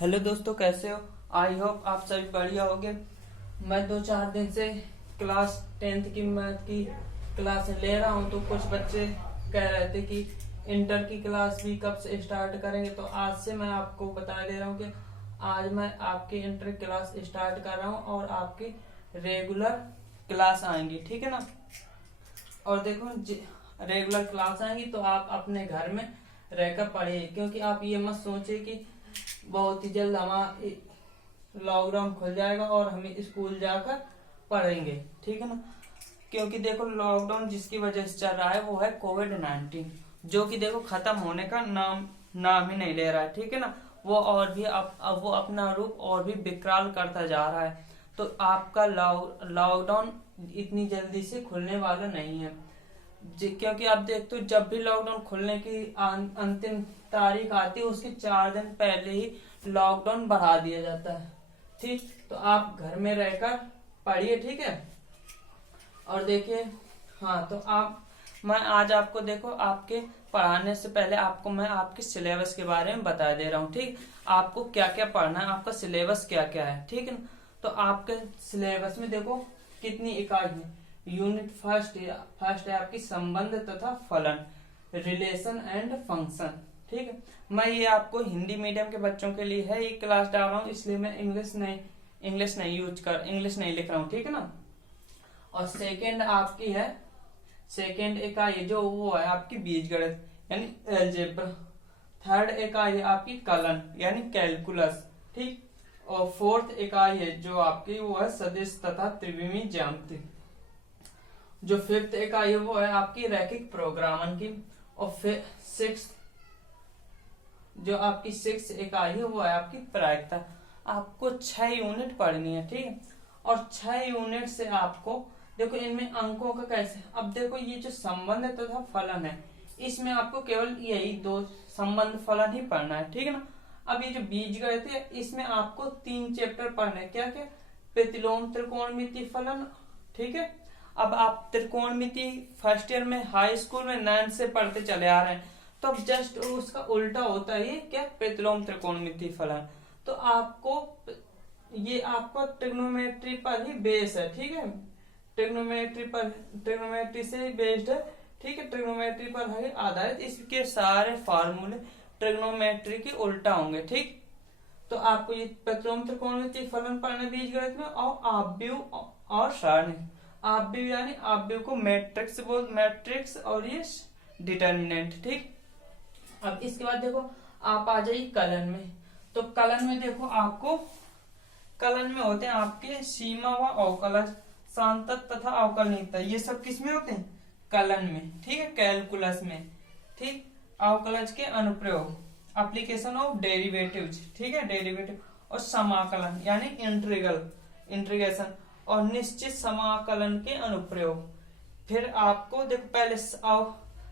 Hello दोस्तों, कैसे हो? आई होप आप सभी बढ़िया होगे। मैं 2-4 दिन से क्लास 10th की मैथ की क्लास ले रहा हूँ, तो कुछ बच्चे कह रहे थे कि इंटर की क्लास भी कब से स्टार्ट करेंगे। तो आज से मैं आपको बता दे रहा हूँ कि आज मैं आपकी इंटर क्लास स्टार्ट कर रहा हूँ और आपकी रेगुलर क्लास आएंगी, ठीक है ना। और देखो, रेगुलर क्लास आएंगी तो आप अपने घर में रहकर पढ़िए, क्योंकि आप ये मत सोचिए कि बहुत ही जल्द हमारा लॉकडाउन खुल जाएगा और हमें स्कूल जाकर पढ़ेंगे, ठीक है ना। क्योंकि देखो, लॉकडाउन जिसकी वजह से चल रहा है वो है कोविड-19, जो कि देखो खत्म होने का नाम ही नहीं ले रहा है, ठीक है ना। वो और भी अब वो अपना रूप और भी विकराल करता जा रहा है। तो आपका लॉकडाउन इतनी जल्दी से खुलने वाला नहीं है, क्योंकि आप देखते हो जब भी लॉकडाउन खुलने की अंतिम तारीख आती है उसके 4 दिन पहले ही लॉकडाउन बढ़ा दिया जाता है। ठीक, तो आप घर में रहकर पढ़िए, ठीक है। और देखिए, हाँ, तो मैं आज आपको देखो, आपके पढ़ाने से पहले आपको मैं आपके सिलेबस के बारे में बता दे रहा हूँ, ठीक। आपको क्या क्या पढ़ना है, आपका सिलेबस क्या क्या है, ठीक है ना। तो आपके सिलेबस में देखो कितनी इकाई है। यूनिट फर्स्ट है आपकी संबंध तथा फलन, रिलेशन एंड फंक्शन, ठीक है। मैं ये आपको हिंदी मीडियम के बच्चों के लिए है ये क्लास डाल रहा हूँ, इसलिए मैं इंग्लिश नहीं लिख रहा हूँ, ठीक है ना। और सेकेंड इकाई जो वो है आपकी बीजगणित यानी एलजेब्रा। थर्ड इकाई है आपकी कलन यानी कैलकुलस, ठीक। और फोर्थ इकाई है जो आपकी वो है सदिश तथा त्रिविमी ज्यामिति। जो फिफ्थ इकाई है वो है आपकी रैखिक प्रोग्रामन की। और फिर सिक्स इकाई है वो है आपकी प्रायिकता। आपको 6 यूनिट पढ़नी है, ठीक है। और 6 यूनिट से आपको देखो इनमें अंकों का कैसे, अब देखो ये जो संबंध तथा फलन है इसमें आपको केवल यही 2 संबंध फलन ही पढ़ना है, ठीक है ना। अब ये जो बीजगणित है इसमें आपको 3 चैप्टर पढ़ने, क्या क्या, प्रतिलोम त्रिकोणमिति फलन, ठीक है। अब आप त्रिकोणमिति फर्स्ट ईयर में हाई स्कूल में 9 से पढ़ते चले आ रहे हैं, तो अब जस्ट उसका उल्टा होता है, ये क्या, प्रतिलोम त्रिकोणमिति फलन। तो ये आपको ट्रिग्नोमेट्री पर ही बेस है, ठीक है। ट्रिग्नोमेट्री से बेस्ड है, ठीक है। ट्रिग्नोमेट्री पर है आधारित, इसके सारे फार्मूले ट्रिग्नोमेट्री के उल्टा होंगे, ठीक। तो आपको ये प्रतिलोम त्रिकोणमिति फलन पढ़ना बीजगणित में। और आव्यूह और सारणी। आव्यूह यानी आव्यूह को मैट्रिक्स और ये डिटर्मिनेंट, ठीक। अब इसके बाद देखो आप आ जाइए कलन में। तो कलन में देखो आपको, कलन में होते हैं आपके सीमा व अवकलज, सांतत तथा अवकलनीयता। ये सब किस में होते हैं? कलन में, ठीक है, कैलकुलस में, ठीक। अवकलज के अनुप्रयोग, एप्लीकेशन ऑफ डेरिवेटिव्स, ठीक है, डेरिवेटिव। और समाकलन यानी इंटीग्रेशन और निश्चित समाकलन के अनुप्रयोग। फिर आपको देखो पहले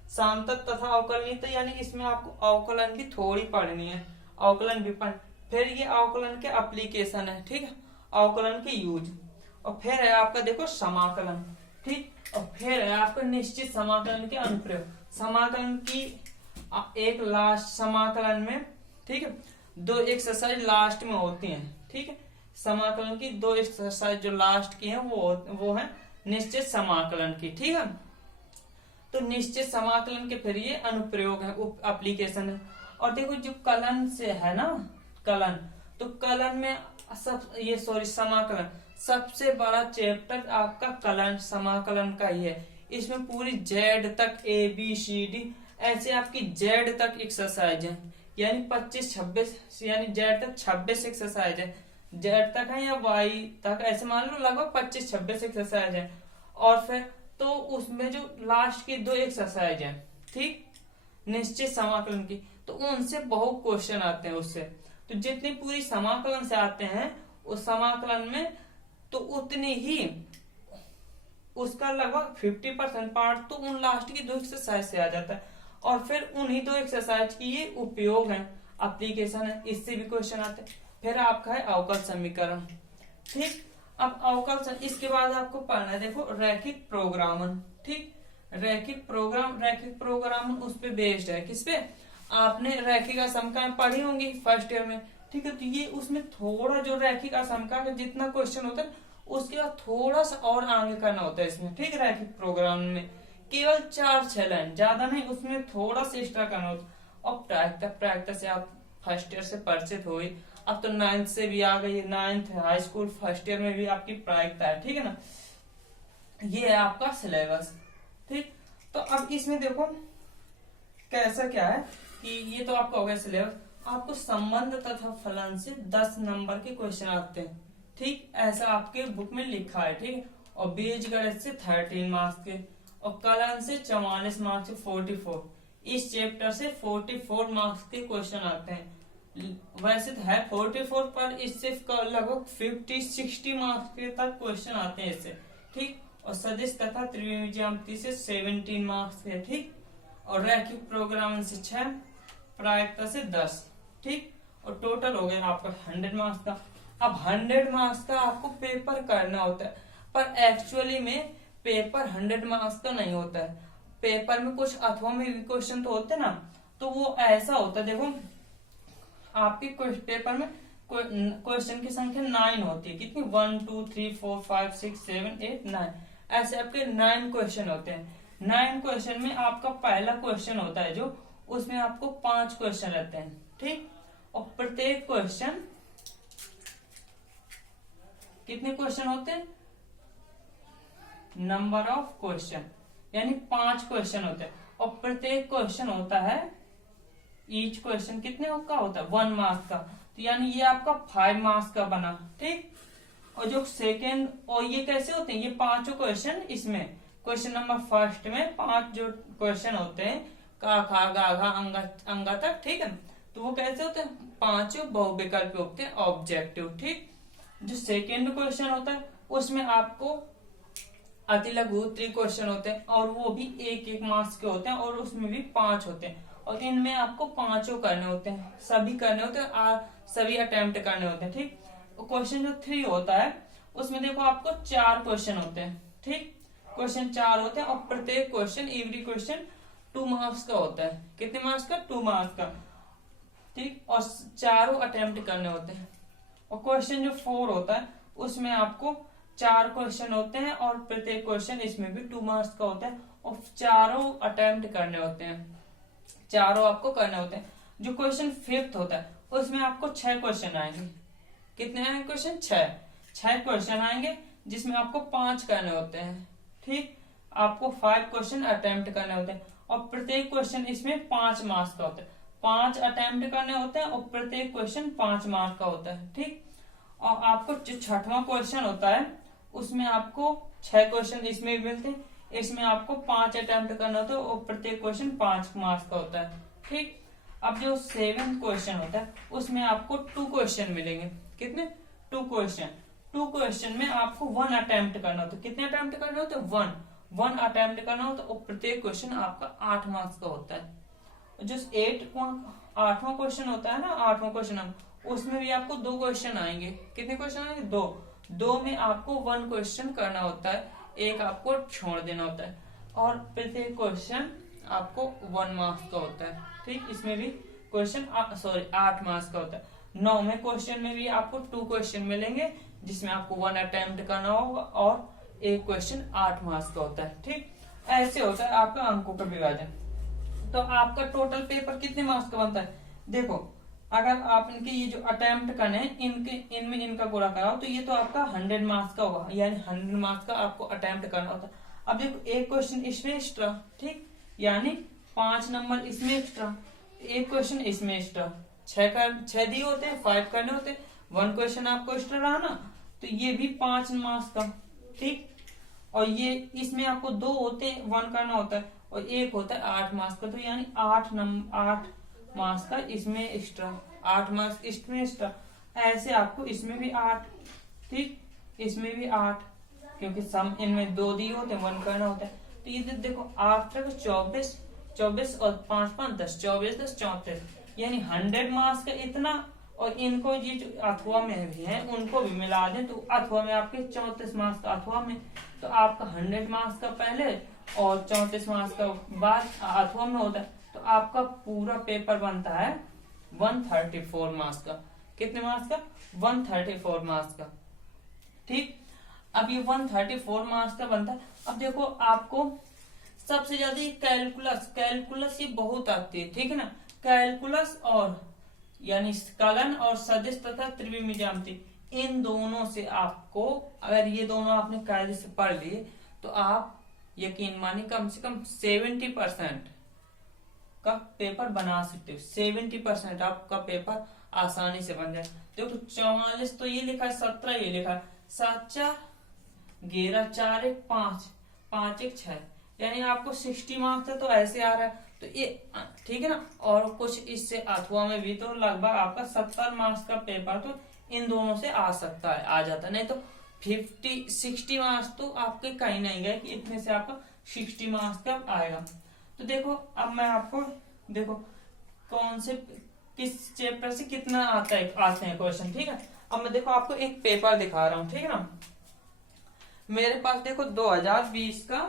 सांतत तथा अवकलनीयता, यानी इसमें आपको अवकलन की थोड़ी पढ़नी है, अवकलन भी पढ़। फिर ये अवकलन के एप्लीकेशन है, ठीक है, अवकलन के यूज। और फिर है आपका देखो समाकलन, ठीक। और फिर है आपका निश्चित समाकलन के अनुप्रयोग। समाकलन की एक लास्ट समाकलन में, ठीक है, 2 एक्सरसाइज लास्ट में होती हैं, ठीक है। समाकलन की 2 एक्सरसाइज जो लास्ट की हैं वो है निश्चित समाकलन की, ठीक है। तो निश्चित समाकलन के फिर ये अनुप्रयोग है, एप्लीकेशन है। और देखो जो कलन से है ना, कलन, तो कलन में समाकलन सबसे बड़ा चैप्टर आपका कलन समाकलन का ही है। इसमें पूरी जेड तक ABCD ऐसे आपकी जेड तक एक्सरसाइज है, यानी 25-26, यानी जेड तक 26 एक्सरसाइज है, जेड तक है या वाई तक, ऐसे मान लो लगभग 25-26 एक्सरसाइज है। और फिर तो उसमें जो लास्ट की 2 एक्सरसाइज है, ठीक, निश्चित समाकलन की, तो उनसे बहुत क्वेश्चन आते हैं उससे। तो जितनी पूरी समाकलन से आते हैं उस समाकलन में, तो उतनी ही उसका लगभग 50% पार्ट तो उन लास्ट की 2 एक्सरसाइज से आ जाता है। और फिर उन्हीं 2 एक्सरसाइज की ये उपयोग है, एप्लीकेशन है, इससे भी क्वेश्चन आते हैं। फिर आपका है अवकल समीकरण, ठीक। अब अवकल, इसके बाद आपको पढ़ना है देखो रैखिक प्रोग्रामन, ठीक। रैखिक प्रोग्रामन उस पे बेस्ड है, किस पे? आपने रैखिक असमकरण पढ़ी होंगी फर्स्ट ईयर में, ठीक है। तो ये उसमें थोड़ा जो रैखिक असंख्याक का जितना क्वेश्चन होता है उसके बाद थोड़ा सा और आगे करना होता है इसमें, ठीक है। रैखिक प्रोग्राम में केवल 4-6 लाइन, ज्यादा नहीं, उसमें थोड़ा सा एक्स्ट्रा करना होता है। और प्रायिकता से आप फर्स्ट ईयर से परिचित हो ही, अब तो 9th से भी आ गई, 9th high school first year में भी आपकी प्रायिकता है, ठीक है ना। ये है आपका सिलेबस, ठीक। तो अब इसमें देखो कैसा क्या है कि ये तो आपका हो गया सिलेबस। आपको संबंध तथा फलन से 10 नंबर के क्वेश्चन आते हैं, ठीक, ऐसा आपके बुक में लिखा है, ठीक है। और बीजगणित से 13 मार्क्स के, और कलन से 44 मार्क्स से 44, इस चैप्टर से 44 मार्क्स के क्वेश्चन आते हैं। वैसे तो है 44 पर इससे लगभग 50-60 मार्क्स के तक क्वेश्चन आते हैं इससे, ठीक। और सदिश तथा त्रिविमीय ज्यामिति से 17 मार्क्स के, ठीक। और रैखिक प्रोग्राम से 6, प्रायिकता से 10, ठीक। और टोटल हो गया आपका 100 मार्क्स का। अब 100 मार्क्स का आपको पेपर करना होता है, पर एक्चुअली में पेपर 100 मार्क्स का नहीं होता है। पेपर में कुछ अथवा में भी क्वेश्चन तो होते ना, तो वो ऐसा होता है, देखो आपके पेपर में क्वेश्चन की संख्या 9 होती है, कितनी 1 2 3 4 5 6 7 8 9, ऐसे आपके 9 क्वेश्चन होते हैं। 9 क्वेश्चन में आपका पहला क्वेश्चन होता है जो, उसमें आपको 5 क्वेश्चन रहते हैं, ठीक। और प्रत्येक क्वेश्चन कितने क्वेश्चन होते हैं, नंबर ऑफ क्वेश्चन, यानी 5 क्वेश्चन होते हैं। और प्रत्येक क्वेश्चन होता है, ईच क्वेश्चन कितने का होता है 1 मार्क्स का, तो यानी ये आपका 5 मार्क्स का बना, ठीक। और जो सेकेंड, और ये कैसे होते हैं, ये 5 क्वेश्चन, इसमें क्वेश्चन नंबर फर्स्ट में 5 जो क्वेश्चन होते हैं का खा गा घा अंगा तक, ठीक है। तो वो कैसे होते हैं, 5 बहुविकल्प होते हैं, ऑब्जेक्टिव, ठीक। जो सेकेंड क्वेश्चन होता है उसमें आपको अति लघु उत्तरीय क्वेश्चन होते हैं, और वो भी 1-1 मार्क्स के होते हैं, और उसमें भी 5 होते हैं। और इनमें आपको 5 करने होते हैं, सभी करने होते हैं, सभी अटेम्प्ट करने होते हैं, ठीक। क्वेश्चन जो 3 होता है उसमें देखो आपको 4 क्वेश्चन होते हैं, ठीक। क्वेश्चन 4 होते हैं, और प्रत्येक क्वेश्चन, एवरी क्वेश्चन 2 मार्क्स का होता है। कितने मार्क्स का, 2 मार्क्स का, ठीक। और चारों अटेम्प्ट करने होते हैं। और क्वेश्चन जो 4 होता है उसमें आपको 4 क्वेश्चन होते हैं, और प्रत्येक क्वेश्चन इसमें भी 2 मार्क्स का होता है, और चारों अटेम्प्ट करने होते हैं, चारों आपको करने होते हैं। जो क्वेश्चन 5th होता है उसमें आपको 6 क्वेश्चन आएंगे। कितने आएंगे क्वेश्चन, 6 क्वेश्चन आएंगे, जिसमें आपको 5 करने होते हैं, ठीक। आपको 5 क्वेश्चन अटेम्प्ट करने होते हैं, और प्रत्येक क्वेश्चन इसमें 5 मार्क्स का होता है। 5 अटेम्प्ट करने होते हैं, और प्रत्येक क्वेश्चन 5 मार्क्स का होता है, ठीक। और आपको जो 6वां क्वेश्चन होता है उसमें आपको 6 क्वेश्चन इसमें भी मिलते हैं, इसमें आपको 5 अटेम्प्ट करना होता है, और प्रत्येक क्वेश्चन 5 मार्क्स का होता है, ठीक। अब जो 7th क्वेश्चन होता है उसमें आपको 2 क्वेश्चन मिलेंगे। कितने, 2 क्वेश्चन। 2 क्वेश्चन में आपको 1 अटेम्प्ट करना होता है। कितने अटेम्प्ट करने होते हैं, 1 अटेम्प्ट करना होता है, और प्रत्येक क्वेश्चन आपका 8 मार्क्स का होता है। जो 8वां क्वेश्चन होता है ना, 8वां क्वेश्चन, उसमें भी आपको 2 क्वेश्चन आएंगे। कितने क्वेश्चन आएंगे, 2 में आपको 1 क्वेश्चन करना होता है, एक आपको छोड़ देना होता है, और प्रत्येक क्वेश्चन आपको 1 मार्क्स का होता है, ठीक। इसमें भी क्वेश्चन 8 मार्क्स का होता है। 9वें क्वेश्चन में भी आपको 2 क्वेश्चन मिलेंगे, जिसमें आपको 1 अटेम्प्ट करना होगा, और एक क्वेश्चन 8 मार्क्स का होता है, ठीक। ऐसे होता है आपका अंकों का विभाजन। तो आपका टोटल पेपर कितने मार्क्स का बनता है, देखो अगर आप इनके ये जो अटेम्प्ट करने इनमें इनका गुणा कराओ, तो ये तो आपका 100 मार्क्स का होगा, यानी 100 मार्क्स का आपको अटेम्प्ट करना होता है। अब देखो एक क्वेश्चन इसमें एक्स्ट्रा, ठीक, यानी 5 नंबर इसमें एक्स्ट्रा, एक क्वेश्चन इसमें एक्स्ट्रा, 6 दिए होते हैं, 5 करने होते हैं, 1 क्वेश्चन आपको एक्स्ट्रा रहा ना, तो ये भी 5 मार्क्स का, ठीक। और ये इसमें आपको 2 होते हैं, 1 करना होता है, और एक होता है 8 मार्क्स का, तो यानी 8 मार्क्स का इसमें एक्स्ट्रा, 8 मार्क्स इसमें एक्स्ट्रा, ऐसे आपको इसमें भी 8, ठीक, इसमें भी 8, क्योंकि सम इनमें 2 दिए होते हैं, 1 करना होता है। तो ये देखो 8 तक 24 और 5 5 10, 24 10 34, यानी 100 मार्क्स का इतना। और इनको ये जो अथवा में भी है उनको भी मिला दें, तो अथवा में आपके 34 मार्क्स का अथवा में, तो आपका 100 मार्क्स का पहले और 34 मार्क्स का बाद अथवा में होता है, तो आपका पूरा पेपर बनता है 134 मार्क्स का। कितने मार्क्स का? 134 मार्क्स का। ठीक, अब ये 134 मार्क्स का बनता है। अब देखो आपको सबसे ज्यादा ये कैलकुलस ये बहुत आती है, ठीक है ना। कैलकुलस और यानी कलन और सदिश तथा त्रिविमीय ज्यामिति, इन दोनों से आपको, अगर ये दोनों आपने कायदे से पढ़ लिए तो आप यकीन मानिए कम से कम 70% का पेपर बना सकते हो। 70% आपका पेपर आसानी से बन जाए। देखो 44 तो ये लिखा है, 17 ये लिखा है, 7 4 11 4 1 5 5 1 6, यानी आपको 60 मार्क्स है तो ऐसे आ रहा है। तो ये ठीक है ना। और कुछ इससे अथवा में भी तो लगभग आपका 70 मार्क्स का पेपर तो इन दोनों से आ सकता है, आ जाता है। नहीं तो 60 मार्क्स तो आपके कहीं नहीं गए कि इतने से आपका 60 मार्क्स का आएगा। तो देखो अब मैं आपको, देखो कौन से किस चैप्टर से कितना आते हैं क्वेश्चन, ठीक है। अब मैं देखो आपको एक पेपर दिखा रहा हूं, ठीक है ना। मेरे पास देखो 2020 का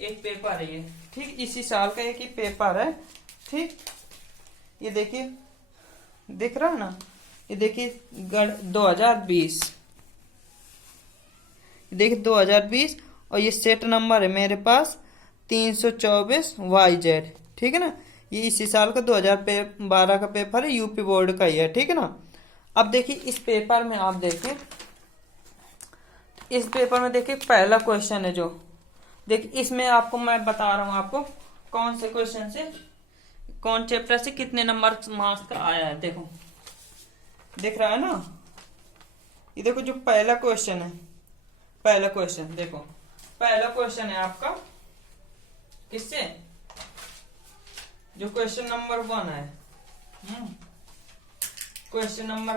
एक पेपर है ये, ठीक, इसी साल का एक ही पेपर है, ठीक। ये देखिए, दिख रहा है ना, ये देखिए 2020, देखिए 2020, और ये सेट नंबर है मेरे पास 324 YZ, ठीक है ना। ये इसी साल का 2012 का पेपर है, यूपी बोर्ड का ही है, ठीक है ना। अब देखिए इस पेपर में आप देखिए, इस पेपर में देखिए पहला क्वेश्चन है जो, देखिए इसमें आपको मैं बता रहा हूं आपको कौन से क्वेश्चन से, कौन चैप्टर से कितने नंबर मार्क्स का आया है। देखो दिख रहा है ना, ये देखो जो पहला क्वेश्चन है, पहला क्वेश्चन देखो, पहला क्वेश्चन है आपका किससे, जो क्वेश्चन नंबर 1 है, क्वेश्चन नंबर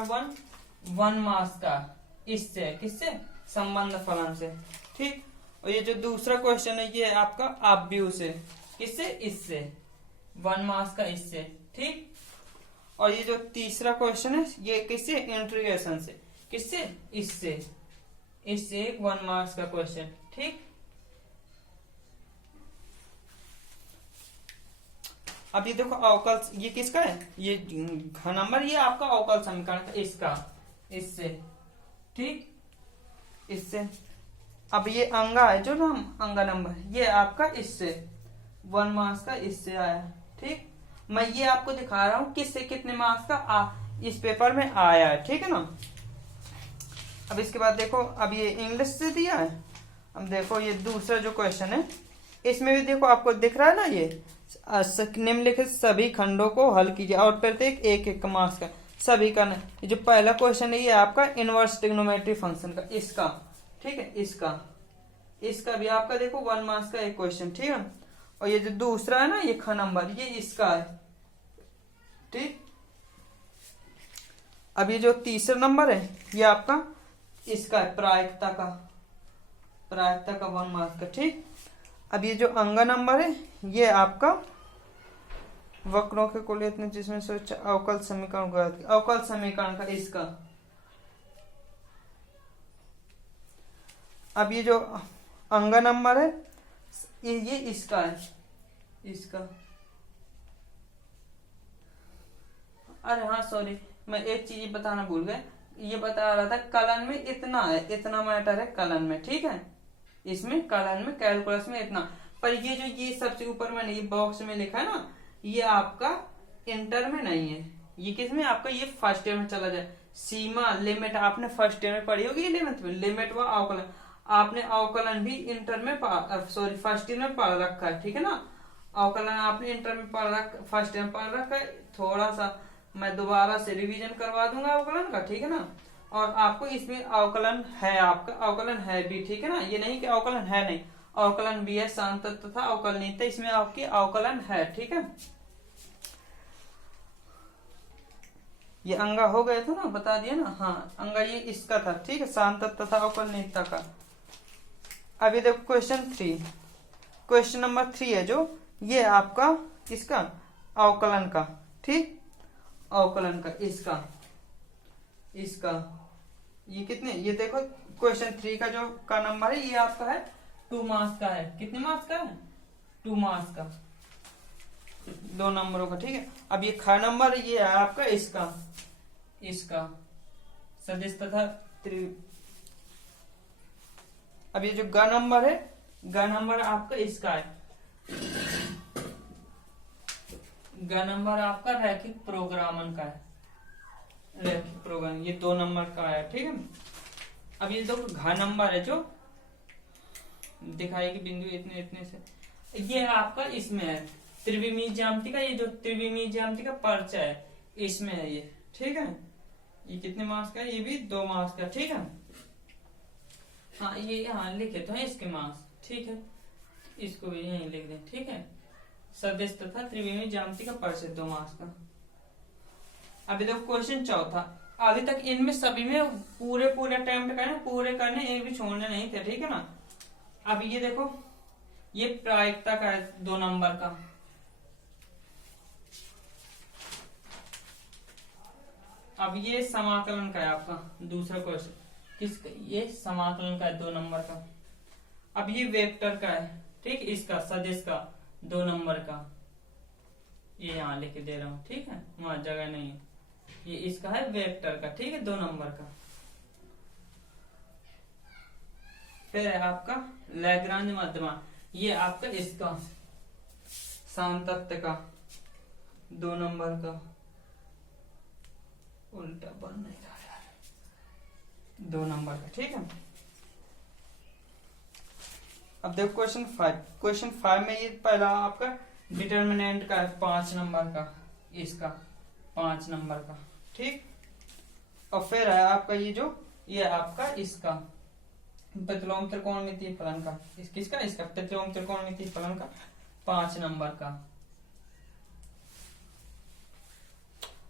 1 मार्क्स का, इससे किससे, संबंध फलन से, ठीक। और ये जो दूसरा क्वेश्चन है ये आपका अपव्यू से, किससे, इससे 1 मार्क्स का, इससे, ठीक। और ये जो तीसरा क्वेश्चन है ये किससे, इंटीग्रेशन से, किससे, इससे 1 मार्क्स का क्वेश्चन, ठीक। अब ये देखो अवकल, ये किसका है, ये घन नंबर, ये आपका अवकल समीकरण का, इसका, इससे, ठीक, इससे। अब ये अंगा है जो नाम, अंगा नंबर, ये आपका इससे 1 मार्क्स का, इससे आया, ठीक। मैं ये आपको दिखा रहा हूं किससे कितने मार्क्स का इस पेपर में आया है, ठीक है ना। अब इसके बाद देखो, अब ये इंग्लिश से दिया है। अब देखो ये दूसरा जो क्वेश्चन है, इसमें भी देखो आपको दिख रहा है ना, ये निम्नलिखित सभी खंडों को हल कीजिए और प्रत्येक एक मार्क्स का, सभी का। ये जो पहला क्वेश्चन है ये आपका इनवर्स ट्रिग्नोमेट्री फंक्शन का, इसका, ठीक है, इसका भी आपका देखो 1 मार्क्स का एक क्वेश्चन, ठीक है। और ये जो दूसरा है ना, ये ख नंबर, ये इसका है, ठीक। अब ये जो तीसरा नंबर है ये आपका इसका है, प्रायिकता का 1 मार्क्स का, ठीक। अब ये जो अंगा नंबर है ये आपका वक्रों के कुल इतने जिसमें से अवकल समीकरण का, इसका। अब ये जो अंगा नंबर है ये इसका है, इसका। अरे हाँ सॉरी, मैं एक चीज बताना भूल गया, ये बता रहा था कलन में इतना है, इतना मैटर है कलन में, ठीक है। इसमें कलन में, कैलकुलस में इतना, पर ये जो ये सबसे ऊपर मैंने ये बॉक्स में लिखा है ना, ये आपका इंटर में नहीं है, ये किस में आपका, ये फर्स्ट ईयर में चला जाए। सीमा, लिमिट आपने फर्स्ट ईयर में पढ़ी होगी, लिमिट व अवकलन आपने, अवकलन भी इंटर में सॉरी फर्स्ट ईयर में पढ़ रखा है, ठीक है ना। अवकलन आपने इंटर में फर्स्ट ईयर में पढ़ रखा है। थोड़ा सा मैं दोबारा से रिवीजन करवा दूंगा अवकलन का, ठीक है ना। और आपको इसमें अवकलन है, आपका अवकलन है भी, ठीक है ना। ये नहीं कि अवकलन है नहीं, अवकलन भी है, शांत तथा अवकलनीयता, इसमें आपकी अवकलन है, ठीक है। ये अंगा हो गया था ना, बता दिया ना, हाँ अंगा ये इसका था, ठीक है, शांत तथा अवकलनीयता का। अभी देखो क्वेश्चन नंबर 3 है जो, ये आपका इसका अवकलन का, ठीक, अवकलन का, इसका ये कितने, ये देखो क्वेश्चन 3 का जो का नंबर है ये आपका है 2 मार्क्स का है। कितने मार्क्स का है, 2 मार्क्स का, 2 नंबरों का, ठीक है। अब ये ख नंबर ये है आपका इसका, इसका सदिश तथा अब ये जो ग नंबर है, ग नंबर आपका इसका है, ग नंबर आपका रैखिक प्रोग्रामन का है, रैखिक प्रोग्राम ये 2 नंबर का है, ठीक है। अब ये जो घ नंबर है जो दिखाएगी बिंदु इतने इतने से, ये आपका इसमें है त्रिविमीय ज्यामिति का, ये जो त्रिविमीय ज्यामिति का पर्चा है इसमें है ये, ठीक है। ये कितने मार्क्स का है? ये भी 2 मार्क्स का, ठीक है। हाँ ये यहाँ लिखे तो है इसके मार्क्स, ठीक है, इसको भी यहीं लिख दें, ठीक है। सदिश तथा त्रिविमीय ज्यामिति का पर्चा 2 मार्क्स का। अभी देखो क्वेश्चन चौथा, अभी तक इनमें सभी में पूरे अटेम्प्ट करने, पूरे करने, एक भी छोड़ने नहीं थे, ठीक है ना। अब ये देखो ये प्रायिकता का है 2 नंबर का, अब ये समाकलन का है आपका दूसरा क्वेश्चन, किसका? ये समाकलन का है 2 नंबर का। अब ये वेक्टर का है, ठीक, इसका सदिश का 2 नंबर का, ये यहाँ लिख दे रहा हूं, ठीक है, वहां जगह नहीं है, ये इसका है वेक्टर का, ठीक है, 2 नंबर का। फिर है आपका लैग्रांज मध्यमा, ये आपका इसका सामतत्व का 2 नंबर का, उल्टा बन नहीं रहा यार, 2 नंबर का, ठीक है। अब देखो क्वेश्चन 5 में ये पहला आपका डिटर्मिनेंट का है 5 नंबर का, इसका 5 नंबर का, ठीक। और फिर है आपका ये आपका इसका प्रतिलोम त्रिकोणमितीय फलन का, किसका? इसका प्रतिलोम त्रिकोणमितीय फलन का 5 नंबर का।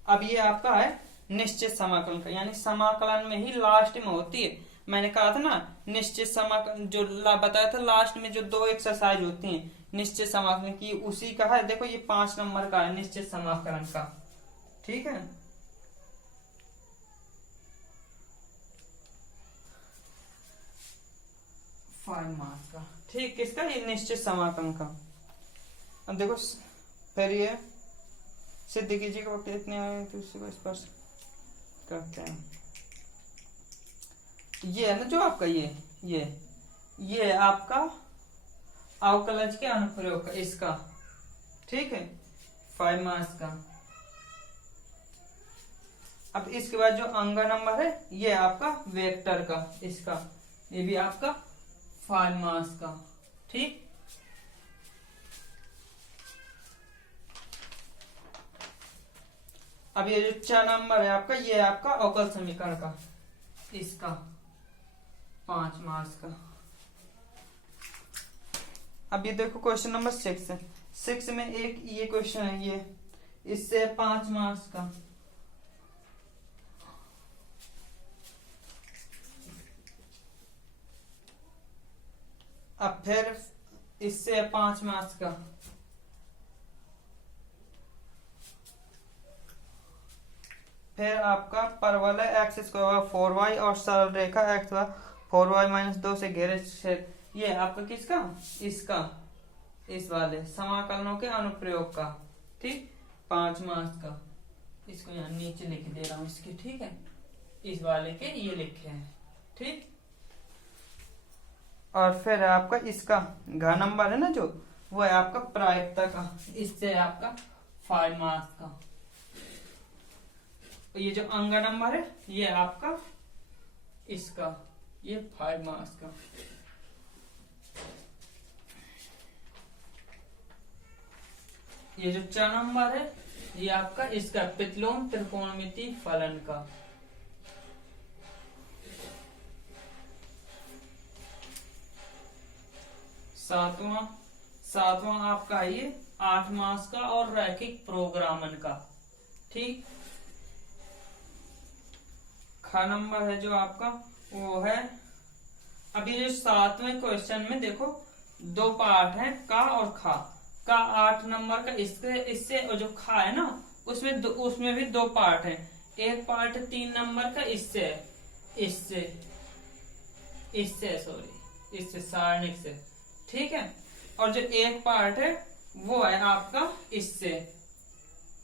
अब ये आपका है निश्चित समाकलन का, यानी समाकलन में ही लास्ट में होती है, मैंने कहा था ना निश्चित समाकलन जो बताया था लास्ट में, जो 2 एक्सरसाइज होती हैं निश्चित समाकलन की, उसी का है। देखो ये 5 नंबर का है निश्चित समाकलन का, ठीक है। फाइव मार्क्स का, ठीक, किसका? ये निश्चित समाकलन का। अब देखो फिर ये सिद्ध कीजिएगा इतने आए तो उसी को स्पर्श करते हैं। ये है ना जो आपका ये आपका अवकलज के अनुप्रयोग का, इसका, ठीक है, 5 मार्क्स का। अब इसके बाद जो अंग नंबर है ये आपका वेक्टर का, इसका, ये भी आपका 5 मार्क्स का, ठीक। अब ये जो 4 नंबर है आपका, ये आपका अवकल समीकरण का, इसका 5 मार्क्स का। अब ये देखो क्वेश्चन नंबर 6 है, 6 में एक ये क्वेश्चन है, ये इससे 5 मार्क्स का। अब फिर इससे 5 मार्क्स का। फिर आपका परवलय एक्स स्क्वायर 4y और सरल रेखा एक्स 4y-2 से घेरे क्षेत्र, ये आपका किसका? इसका, इस वाले समाकलनों के अनुप्रयोग का, ठीक, 5 मार्क्स का। इसको यहाँ नीचे लिख दे रहा हूं इसके, ठीक है, इस वाले के ये लिखे हैं, ठीक। और फिर आपका इसका घ नंबर है ना जो, वो है आपका प्रायिकता का, इससे आपका 5 मार्क्स का। ये जो अंग नंबर है ये आपका इसका, ये 5 मार्क्स का। ये जो 4 नंबर है ये आपका इसका प्रतिलोम त्रिकोणमितीय फलन का। सातवां आपका ये 8 मार्क्स का और रैखिक प्रोग्रामन का, ठीक। ख नंबर है जो आपका वो है, अभी जो 7वें क्वेश्चन में देखो 2 पार्ट हैं, का और खा का 8 नंबर का, इससे और जो खा है ना उसमें भी 2 पार्ट हैं। एक पार्ट 3 नंबर का इससे सारणिक से, ठीक है। और जो एक पार्ट है वो है आपका इससे,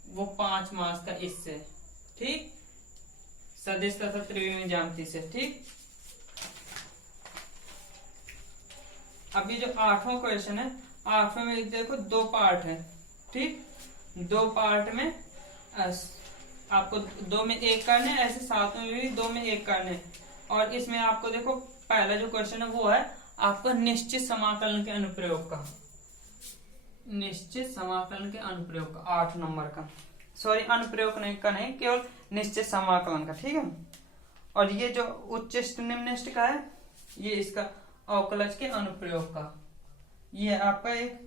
वो 5 मार्क्स का इससे, ठीक। सदिश तथा त्रिकोणीय ज्यामिति से। ठीक, अभी जो 8वां क्वेश्चन है, 8वें में देखो 2 पार्ट है। ठीक, 2 पार्ट में आपको 2 में 1 करने, ऐसे 7 में भी 2 में 1 करने। और इसमें आपको देखो पहला जो क्वेश्चन है वो है आपका निश्चित समाकलन के अनुप्रयोग का, निश्चित समाकलन के अनुप्रयोग का 8 नंबर का, सॉरी अनुप्रयोग नहीं का नहीं, केवल निश्चित समाकलन का। ठीक है, और ये जो उच्चिष्ट निम्निष्ट का है, ये इसका अवकलज के अनुप्रयोग का, ये आपका एक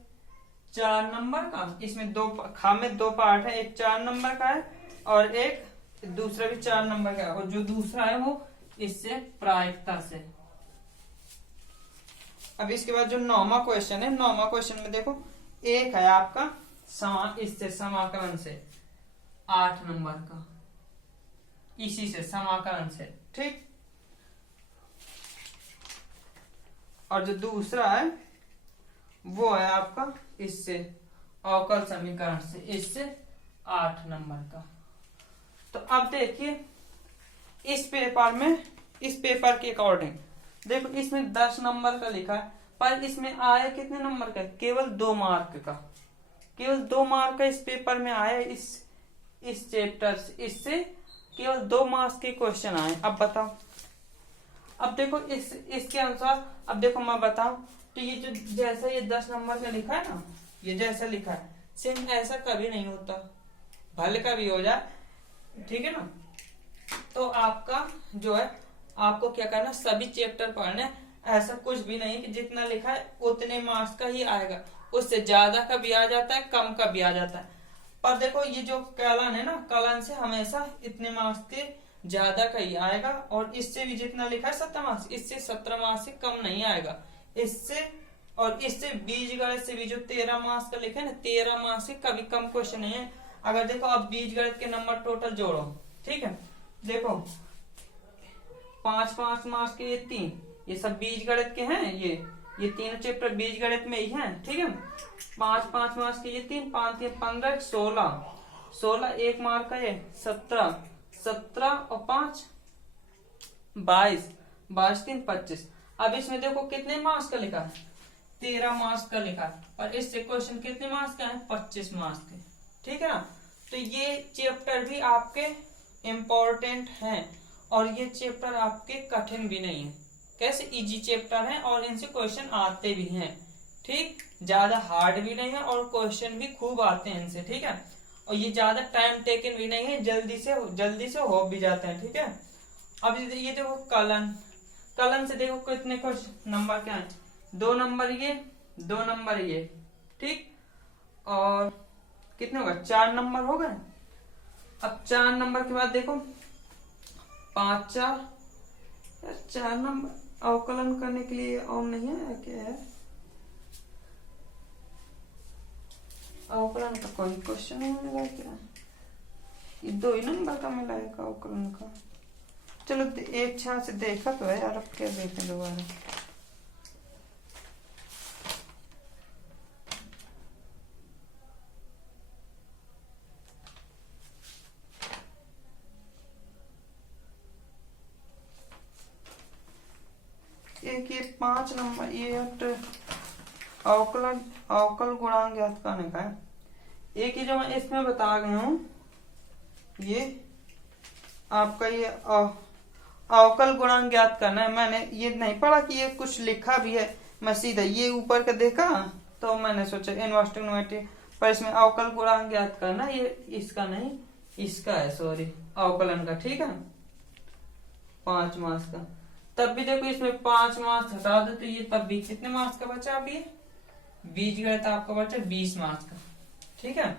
4 नंबर का, इसमें 2 में 2 पार्ट है, एक 4 नंबर का है और एक दूसरा भी 4 नंबर का है, और जो दूसरा है वो इससे प्रायिकता से। अब इसके बाद जो 9वां क्वेश्चन है, 9वां क्वेश्चन में देखो एक है आपका इससे समाकलन से 8 नंबर का, इसी से समाकलन से। ठीक, और जो दूसरा है वो है आपका इससे अवकल समीकरण से, इससे 8 नंबर का। तो अब देखिए इस पेपर में, इस पेपर के अकॉर्डिंग देखो इसमें 10 नंबर का लिखा है, पर इसमें आया कितने नंबर का, केवल 2 मार्क का, केवल 2 मार्क का इस पेपर में आया। इस चैप्टर से, इससे केवल 2 मार्क्स के क्वेश्चन आए। अब बताओ, अब देखो इसके अनुसार, अब देखो मैं बताऊं तो ये जो जैसा ये 10 नंबर का लिखा है ना, ये जैसा लिखा है सेम ऐसा कभी नहीं होता, भले का भी हो जाए। ठीक है ना, तो आपका जो है आपको क्या करना, सभी चैप्टर पढ़ने, ऐसा कुछ भी नहीं कि जितना लिखा है उतने मार्क्स का ही आएगा, उससे ज्यादा का भी आ जाता है, कम का भी आ जाता है। पर देखो ये जो कलन है ना, कलन से हमेशा इतने मार्क्स के ज्यादा का ही आएगा, और इससे भी जितना लिखा है 17 मार्क्स, इससे 17 मार्क्स से कम नहीं आएगा। इससे और इससे बीजगणित से भी जो 13 मार्क्स का लिखा है ना, 13 मार्क्स से कभी कम क्वेश्चन नहीं है। अगर देखो अब बीजगणित के नंबर टोटल जोड़ो, ठीक है, देखो 5-5 मार्क्स के ये 3, ये सब बीजगणित के हैं, ये तीनों चैप्टर बीजगणित में ही हैं। ठीक है, 5-5 मार्क्स के ये 3, 5-3 15, 16 1 मार्क का ये 17 और 5 22, 22-3 25। अब इसमें देखो कितने मार्क्स का लिखा है, 13 मार्क्स का लिखा है, और इससे क्वेश्चन कितने मार्क्स का है, 25 मार्क्स के। ठीक है ना, तो ये चैप्टर भी आपके इम्पोर्टेंट हैं, और ये चैप्टर आपके कठिन भी नहीं है, कैसे इजी चैप्टर हैं, और इनसे क्वेश्चन आते भी हैं। ठीक, ज्यादा हार्ड भी नहीं है, और क्वेश्चन भी खूब आते हैं इनसे। ठीक है, और ये ज्यादा टाइम टेकन भी नहीं है, जल्दी से हो भी जाते हैं। ठीक है, अब ये देखो कलन से देखो कितने क्वेश्चन नंबर क्या है, 2 नंबर ये, 2 नंबर ये। ठीक, और कितने होगा, 4 नंबर हो गए। अब 4 नंबर के बाद देखो 5-4, 4 नंबर अवकलन करने के लिए और नहीं है, क्या है अवकलन का कोई क्वेश्चन मिला क्या, ये 2 ही नंबर का मिला है अवकलन का। चलो एक छान से देखा तो है यार, अब क्या देखें दोबारा। एक ये 5 नंबर, ये अवकल गुणांक ज्ञात करने का है। एक ही जो मैं इसमें बता गया हूं, ये आपका ये अवकल गुणांक ज्ञात करना है। मैंने ये नहीं पढ़ा कि ये कुछ लिखा भी है, मैं सीधा ये ऊपर का देखा तो मैंने सोचा इनवर्स ट्रिग्नोमेट्री, पर इसमें अवकल गुणांक ज्ञात करना, ये इसका नहीं इसका है, सॉरी अवकलन का। ठीक है, 5 मार्क्स का। तब भी देखो इसमें 5 मार्क्स हटा दो तो ये तब भी कितने मार्क्स का बचा, अब ये बीजगणित आपका बचा 20 मार्क्स का। ठीक है,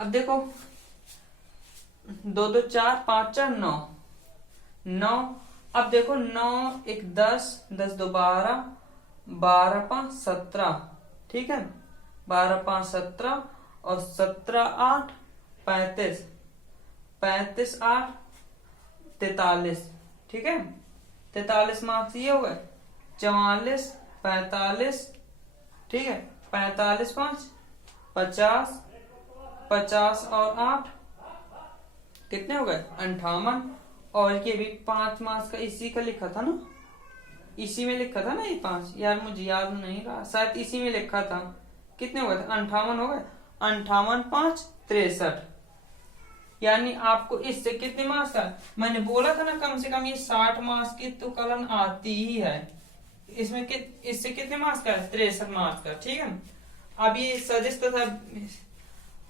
अब देखो 2-2 4, 5-4 9। अब देखो 9 1 10, 10-2 12, 12-5 17। ठीक है, 12-5 17 और 17-8 35, 35-8 43। ठीक है, 43 मार्क्स ये हो गए। 44 45, ठीक है, 45-5 50, 50 और 8 कितने हो गए 58। और ये भी 5 मार्क्स का इसी का लिखा था ना, इसी में लिखा था ना ये 5, यार मुझे याद नहीं रहा, शायद इसी में लिखा था। कितने हो गए थे 58 हो गए, 58 5 63। यानी आपको इससे कितने मार्क्स का, मैंने बोला था ना कम से कम ये 60 मार्क्स की तो कलन आती ही है। इसमें इससे कितने मार्क्स का है 63 मार्क्स का। ठीक है, अब ये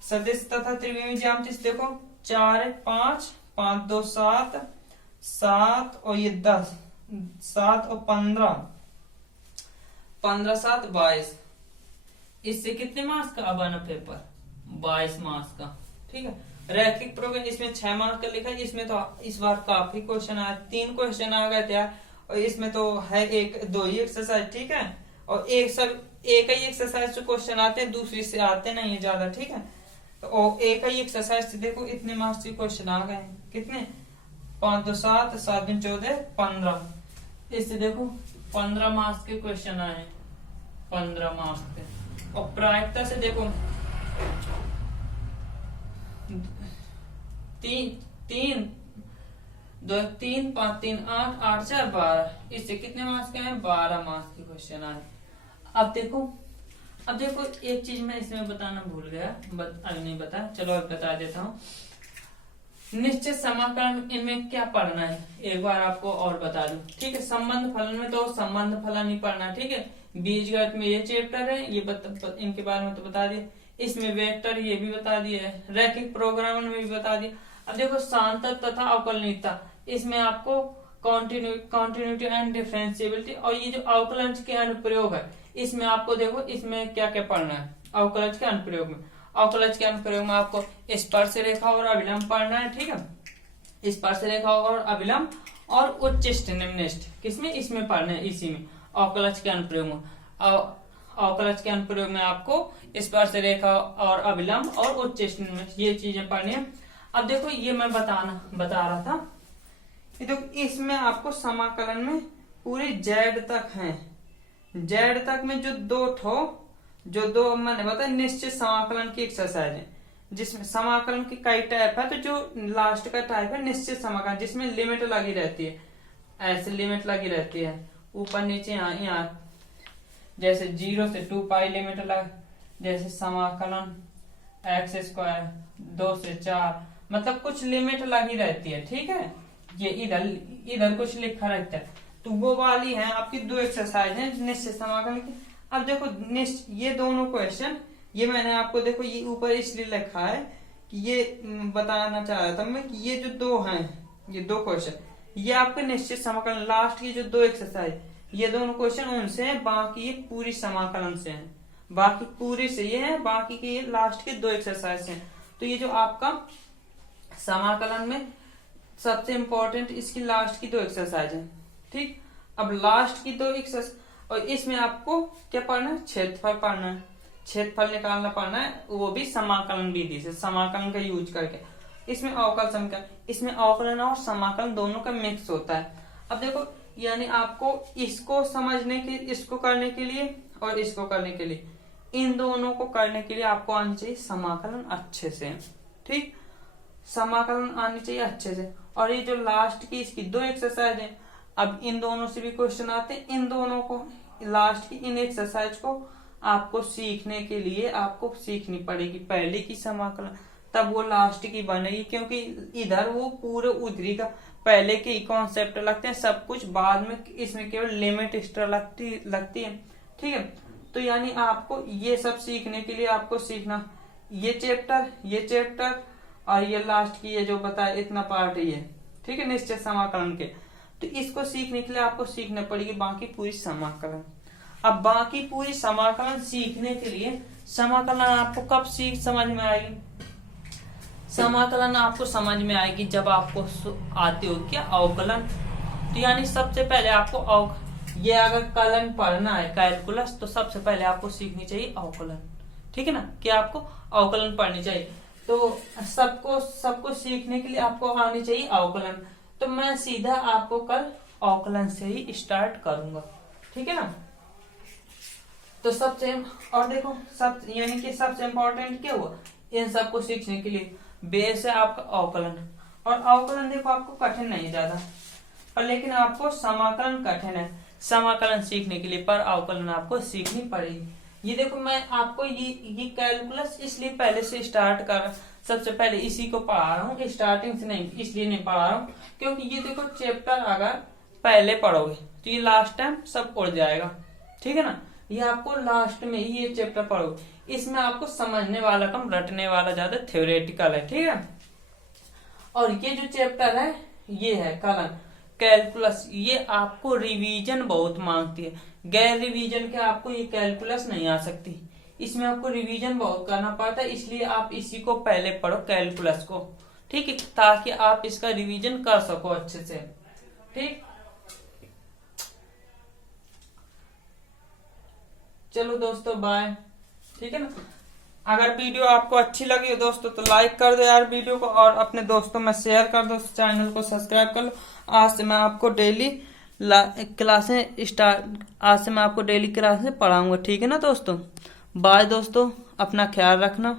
सदिश तथा त्रिविमी ज्यामिति से देखो 4 है 5 5 2 7 7 और ये 10 7 और 15 15 7 22। इससे कितने मार्क्स का अब आना पेपर 22 मार्क्स का। ठीक है, रैखिक प्रोग्राम इसमें 6 मार्क्स का लिखा है। इसमें तो इस बार काफी क्वेश्चन आए, 3 क्वेश्चन आ गए थे यार, और इसमें तो है 1 2 ही एक्सरसाइज। ठीक है, और एक ही एक्सरसाइज से क्वेश्चन आते हैं, दूसरी से आते नहीं है ज्यादा। ठीक है, तो एक ही एक्सरसाइज से देखो इतने मार्क्स के क्वेश्चन आ गए, कितने 5 2 7 7 2 14 15। इससे देखो 15 मार्क्स के क्वेश्चन आए, 15 मार्क्स के। और प्रायिकता से देखो 3 2 3 5 3 8 8 4 12। इससे कितने मार्क्स के हैं 12 मार्क्स के क्वेश्चन आए। अब देखो एक चीज मैं इसमें बताना भूल गया, अभी नहीं बताया, चलो अब बता देता हूँ। निश्चित समाकलन इनमें क्या पढ़ना है एक बार आपको और बता दूं। ठीक है, संबंध फलन में तो संबंध फलन ही पढ़ना। ठीक है, बीजगणित में ये चैप्टर है, ये इनके बारे में तो बता दिए। इसमें वेक्टर ये भी बता दिए, रैखिक प्रोग्राम में भी बता दिए। अब देखो सांतक तथा अवकलनीयता, इसमें आपको कॉन्टिन्यूटी एंड डिफरेंशिएबिलिटी, और ये जो अवकलज के अनुप्रयोग है इसमें आपको देखो इसमें क्या क्या पढ़ना है। अवकलज के अनुप्रयोग में, अवकलज के अनुप्रयोग में आपको स्पर्श रेखा और अभिलंब पढ़ना है। ठीक है, स्पर्श रेखा और अभिलंब और उच्चिष्ट निम्निष्ट किसमें, इसमें पढ़ना है, इसी में अवकलज के अनुप्रयोग में। अवकलज के अनुप्रयोग में आपको स्पर्श रेखा और अभिलंब और उच्चिष्ट निम्निष्ट ये चीजें पढ़नी है। अब देखो ये मैं बता रहा था, ये देखो इसमें आपको समाकलन में पूरे जेड तक है, जेड तक में जो दो मैंने बताया निश्चित समाकलन की एक्सरसाइज है, जिसमें समाकलन की कई टाइप है। तो जो लास्ट का टाइप है निश्चित समाकलन, जिसमें लिमिट लगी रहती है, ऐसे लिमिट लगी रहती है ऊपर नीचे यहाँ जैसे 0 से 2 पाई लिमिट लग, जैसे समाकलन x² 2 से 4, मतलब कुछ लिमिट लगी रहती है। ठीक है, ये इधर कुछ लिखा रहता है, तो वो वाली है आपकी 2 एक्सरसाइज है निश्चित समाकलन की। अब देखो ये दोनों क्वेश्चन, ये मैंने आपको देखो ये ऊपर इसलिए लिखा है कि ये बताना चाह रहा था मैं कि ये जो 2 हैं, ये 2 क्वेश्चन ये आपके निश्चित समाकलन लास्ट की जो 2 एक्सरसाइज, ये दोनों क्वेश्चन उनसे हैं, बाकी ये पूरी समाकलन से हैं, बाकी पूरी से ये है, बाकी के ये लास्ट के 2 एक्सरसाइज हैं। तो ये जो आपका समाकलन में सबसे इंपॉर्टेंट इसकी लास्ट की 2 एक्सरसाइज है। ठीक, अब लास्ट की 2 एक्सरसाइज, और इसमें आपको क्या पढ़ना है, क्षेत्रफल पढ़ना है, क्षेत्रफल निकालना पढ़ना है, वो भी समाकलन विधि से, समाकलन का यूज करके। इसमें अवकल समीकरण, इसमें अवकलन और समाकलन दोनों का मिक्स होता है। अब देखो यानी आपको इसको समझने के, इसको करने के लिए और इसको करने के लिए, इन दोनों को करने के लिए आपको आनी चाहिए समाकलन अच्छे से। ठीक, समाकलन आनी चाहिए अच्छे से। और ये जो लास्ट की इसकी 2 एक्सरसाइज है, अब इन दोनों से भी क्वेश्चन आते हैं, इन दोनों को लास्ट की इन एक्सरसाइज को आपको सीखने के लिए आपको सीखनी पड़ेगी पहले की समाकलन, तब वो लास्ट की बनेगी, क्योंकि इधर वो पूरे उधरी का पहले के ही कॉन्सेप्ट लगते हैं सब कुछ, बाद में इसमें केवल लिमिट एक्स्ट्रा लगती है। ठीक है, तो यानी आपको ये सब सीखने के लिए आपको सीखना ये चैप्टर और ये लास्ट की ये जो बताया इतना पार्ट ही है। ठीक है, निश्चित समाकलन के, तो इसको सीखने के लिए आपको सीखना पड़ेगी बाकी पूरी समाकलन। अब बाकी पूरी समाकलन सीखने के लिए समाकलन आपको कब समझ में आएगी, समाकलन आपको समझ में आएगी जब आपको आती हो क्या अवकलन। तो यानी सबसे पहले आपको ये अगर कलन पढ़ना है कैलकुलस, तो सबसे पहले आपको सीखनी चाहिए अवकलन। ठीक है ना, कि आपको अवकलन पढ़नी चाहिए। तो सबको सीखने के लिए आपको आनी चाहिए अवकलन। तो मैं सीधा आपको कल अवकलन से ही स्टार्ट करूंगा। ठीक है ना, तो सबसे और देखो यानी कि सबसे इम्पोर्टेंट क्या हुआ इन सबको सीखने के लिए, बेस है आपका अवकलन। और अवकलन देखो आपको कठिन नहीं ज्यादा, पर लेकिन आपको समाकलन कठिन है। समाकलन सीखने के लिए पर अवकलन आपको सीखनी पड़ेगी। ये देखो मैं आपको ये कैलकुलस इसलिए पहले से स्टार्ट कर, सबसे पहले इसी को पढ़ा रहा हूँ, स्टार्टिंग से नहीं इसलिए नहीं पढ़ा रहा हूँ क्योंकि ये देखो चैप्टर अगर पहले पढ़ोगे तो ये लास्ट टाइम सब उड़ जाएगा, ठीक है ना। ये आपको लास्ट में ये चैप्टर पढ़ोगे, इसमें आपको समझने वाला कम रटने वाला ज्यादा, थ्योरेटिकल है, ठीक है। और ये जो चैप्टर है ये है कलन कैलकुलस, ये आपको रिवीजन बहुत मांगती है। गैर रिवीजन के आपको ये कैलकुलस नहीं आ सकती, इसमें आपको रिवीजन बहुत करना पड़ता है, इसलिए आप इसी को पहले पढ़ो कैलकुलस को, ठीक है, ताकि आप इसका रिवीजन कर सको अच्छे से, ठीक। चलो दोस्तों बाय, ठीक है ना। अगर वीडियो आपको अच्छी लगी हो दोस्तों तो लाइक कर दो यार वीडियो को, और अपने दोस्तों में शेयर कर दो, चैनल को सब्सक्राइब कर लो। आज से मैं आपको डेली क्लासें पढ़ाऊंगा, ठीक है ना दोस्तों। बाय दोस्तों, अपना ख्याल रखना।